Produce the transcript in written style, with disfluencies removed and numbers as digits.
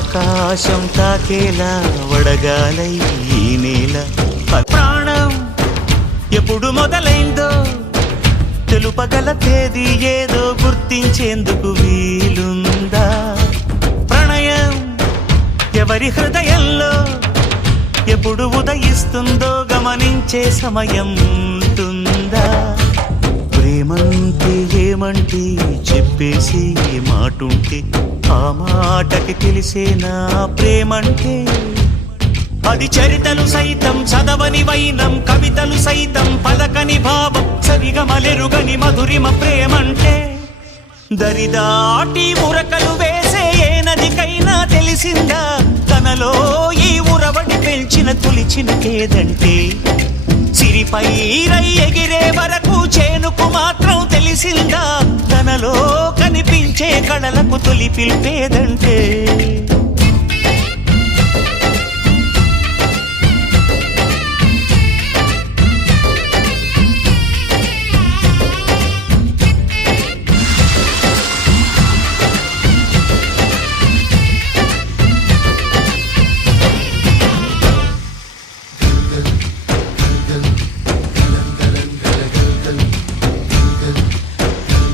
ఆకాశం తాకేలా వడగాలై ఈ నేల ప్రాణం ఎప్పుడు మొదలైందో తెలుపగల తేదీ ఏదో గుర్తించేందుకు వీలుందా? ప్రణయం ఎవరి హృదయంలో ఎప్పుడు ఉదయిస్తుందో గమనించే సమయం ఉంటుందా? ప్రేమంటే ఏమంటే చెప్పేసి మాటుంటే ఆ మాటకి తెలిసేనా ప్రేమంటే? అది చరితలు సైతం చదవని వైనం, కవితలు సైతం పలకని భావం, సరిగమలెరుగని మధురిమ ప్రేమంటే. దరిదాటి ఉరకలు వేసే ఏ నదికైనా తెలిసిందా తనలో ఈ ఉరవడి పెంచిన తొలిచిన కేదంటే? సిరిపై రై ఎగిరే వరకు చేనుకు మాత్రం తెలిసిందా తనలో కనిపించే కళలకు తొలి పిలిపేదంటే?